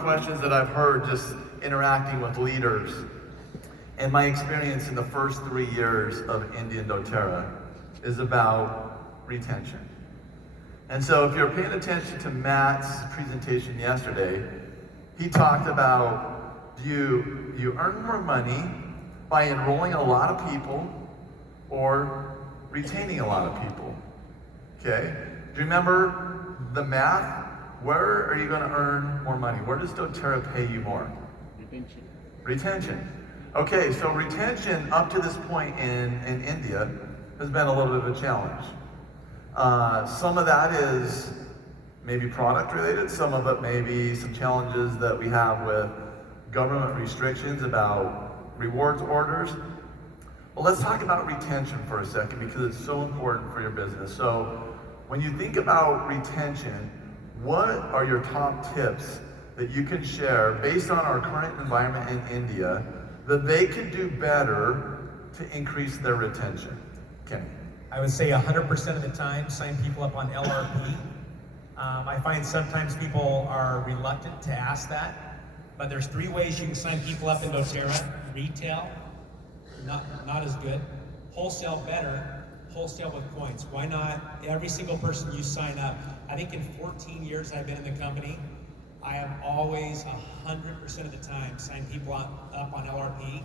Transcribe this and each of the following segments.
Questions that I've heard just interacting with leaders and my experience in the first 3 years of Indian doTERRA is about retention. And so if you're paying attention to Matt's presentation yesterday, he talked about you earn more money by enrolling a lot of people or retaining a lot of people. Okay? Do you remember the math? Where are you going to earn more money? Where does doTERRA pay you more? Retention. Retention. Okay, so retention up to this point in India has been a little bit of a challenge. Some of that is maybe product related, some of it may be some challenges that we have with government restrictions about rewards orders. Well, let's talk about retention for a second because it's so important for your business. So when you think about retention, what are your top tips that you can share based on our current environment in India that they can do better to increase their retention? Kenny. I would say 100% of the time, sign people up on LRP. I find sometimes people are reluctant to ask that, but there's 3 ways you can sign people up in doTERRA. Retail, not as good. Wholesale, better. Wholesale with points. Why not every single person you sign up? I think in 14 years I've been in the company, I have always 100% of the time signed people up on LRP.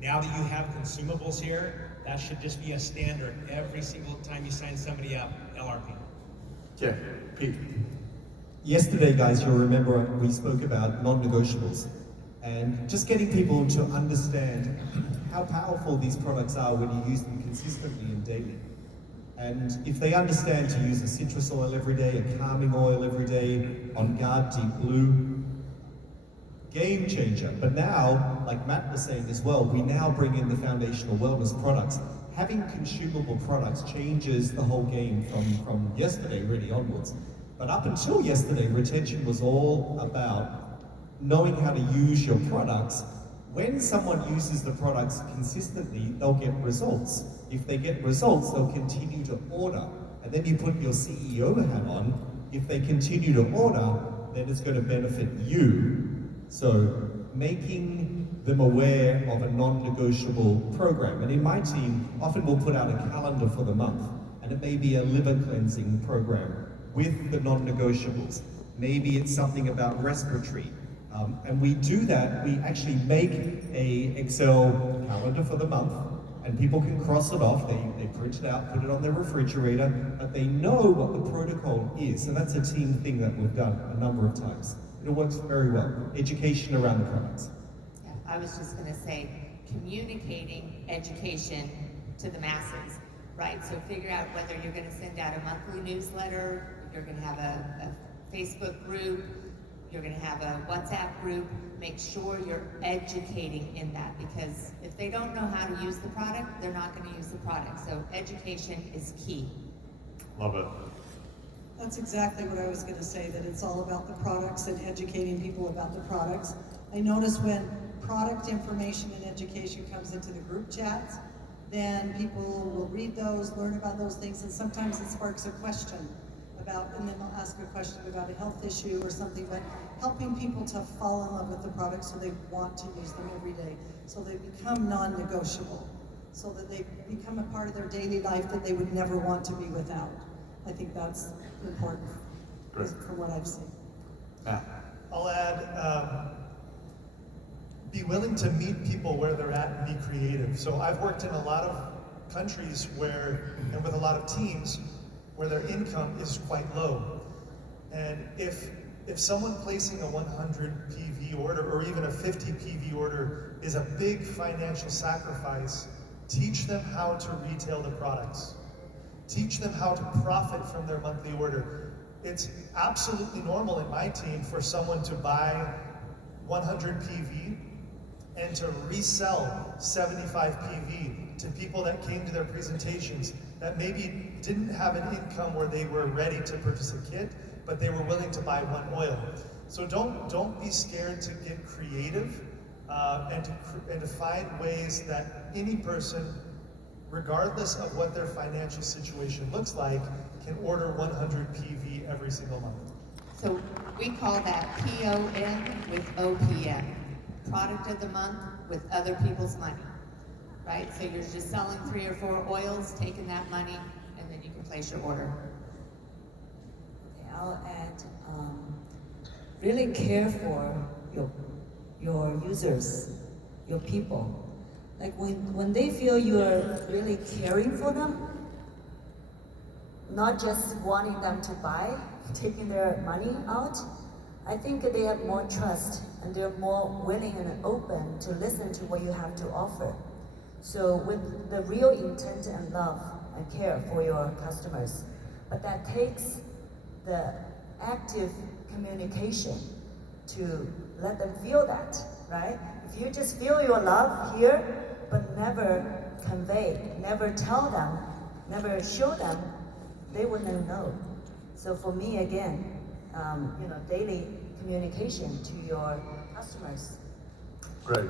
Now that you have consumables here, that should just be a standard. Every single time you sign somebody up, LRP. Yeah, Pete. Yesterday, guys, you'll remember we spoke about non-negotiables and just getting people to understand how powerful these products are when you use them consistently and daily. And if they understand to use a citrus oil every day, a calming oil every day, On Guard Deep Blue, game changer. But now, like Matt was saying as well, we now bring in the foundational wellness products. Having consumable products changes the whole game from yesterday really onwards. But up until yesterday, retention was all about knowing how to use your products. When someone uses the products consistently, they'll get results. If they get results, they'll continue to order. And then you put your CEO hat on. If they continue to order, then it's going to benefit you. So making them aware of a non-negotiable program. And in my team, often we'll put out a calendar for the month. And it may be a liver cleansing program with the non-negotiables. Maybe it's something about respiratory. And we do that, we actually make a Excel calendar for the month, and people can cross it off, they print it out, put it on their refrigerator, but they know what the protocol is, and that's a team thing that we've done a number of times. It works very well. Education around the products. Yeah, I was just gonna say, communicating education to the masses, right? So figure out whether you're gonna send out a monthly newsletter, you're gonna have a Facebook group, you're going to have a WhatsApp group. Make sure you're educating in that, because if they don't know how to use the product, they're not going to use the product. So education is key. Love it. That's exactly what I was going to say, that it's all about the products and educating people about the products. I notice when product information and education comes into the group chats, then people will read those, learn about those things, and sometimes it sparks a question about, and then they'll ask a question about a health issue or something, but helping people to fall in love with the product so they want to use them every day, so they become non-negotiable, so that they become a part of their daily life that they would never want to be without. I think that's important from what I've seen. Matt. I'll add, be willing to meet people where they're at and be creative. So I've worked in a lot of countries where, and with a lot of teams, where their income is quite low. And if someone placing a 100 PV order or even a 50 PV order is a big financial sacrifice, teach them how to retail the products. Teach them how to profit from their monthly order. It's absolutely normal in my team for someone to buy 100 PV and to resell 75 PV to people that came to their presentations that maybe didn't have an income where they were ready to purchase a kit, but they were willing to buy one oil. So don't be scared to get creative and to find ways that any person, regardless of what their financial situation looks like, can order 100 PV every single month. So We call that POM with OPM, product of the month with other people's money, right? So you're just selling 3 or 4 oils, taking that money, and then you can place your order. Okay, I'll add, really care for your users, your people. Like when they feel you're really caring for them, not just wanting them to buy, taking their money out, I think they have more trust and they're more willing and open to listen to what you have to offer. So with the real intent and love and care for your customers, but that takes the active communication to let them feel that, right? If you just feel your love here, but never convey, never tell them, never show them, they wouldn't know. So for me, again, daily communication to your customers. Great.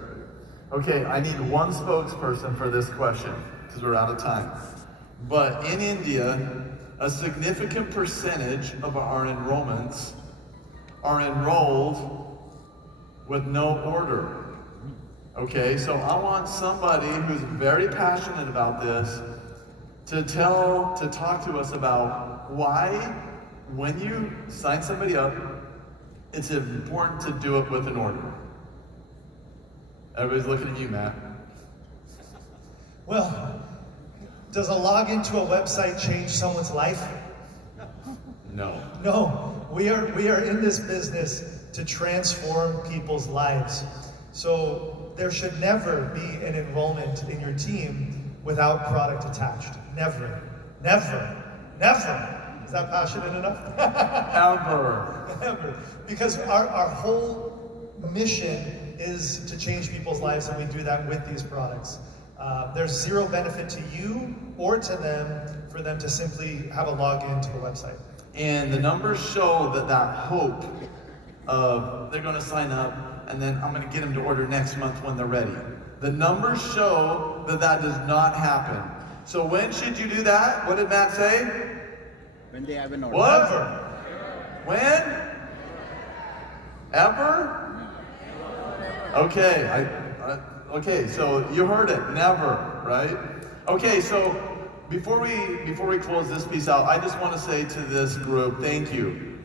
Okay, I need one spokesperson for this question because we're out of time. But in India, a significant percentage of our enrollments are enrolled with no order. Okay, so I want somebody who's very passionate about this to talk to us about why, when you sign somebody up, it's important to do it with an order. Everybody's looking at you, Matt. Well, does a login to a website change someone's life? No. No, we are in this business to transform people's lives. So there should never be an enrollment in your team without product attached. Never, never, never. Is that passionate enough? Ever. Ever. Because our whole mission is to change people's lives, and we do that with these products. There's zero benefit to you or to them for them to simply have a login to the website. And the numbers show that hope of they're going to sign up and then I'm going to get them to order next month when they're ready. The numbers show that does not happen. So when should you do that? What did Matt say? When they have an order. What? Never. When? Ever? Okay, okay, so you heard it, never, right? Okay, so before we close this piece out, I just want to say to this group, thank you.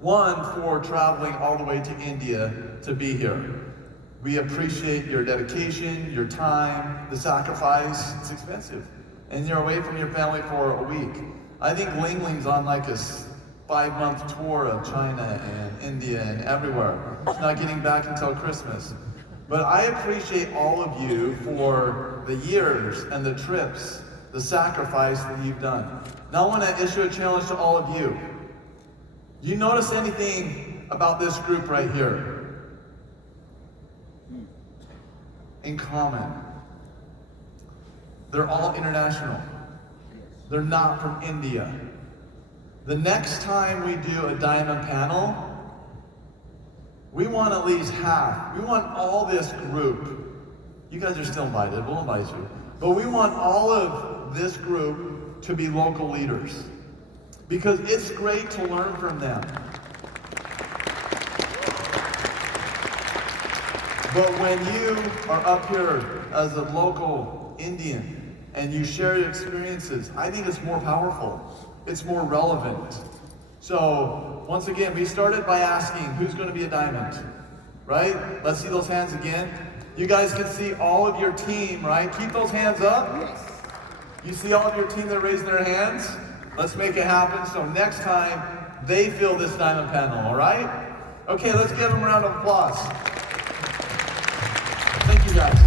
One, for traveling all the way to India to be here. We appreciate your dedication, your time, the sacrifice. It's expensive. And you're away from your family for a week. I think Ling Ling's on like a 5-month tour of China and India and everywhere. She's not getting back until Christmas. But I appreciate all of you for the years and the trips, the sacrifice that you've done. Now I want to issue a challenge to all of you. Do you notice anything about this group right here in common? They're all international. They're not from India. The next time we do a diamond panel, we want at least half. We want all this group. You guys are still invited. We'll invite you. But we want all of this group to be local leaders. Because it's great to learn from them. But when you are up here as a local Indian and you share your experiences, I think it's more powerful. It's more relevant. So, once again, we started by asking who's going to be a diamond, right? Let's see those hands again. You guys can see all of your team, right? Keep those hands up. You see all of your team that are raising their hands? Let's make it happen so next time they fill this diamond panel, all right? Okay, let's give them a round of applause. Thank you guys.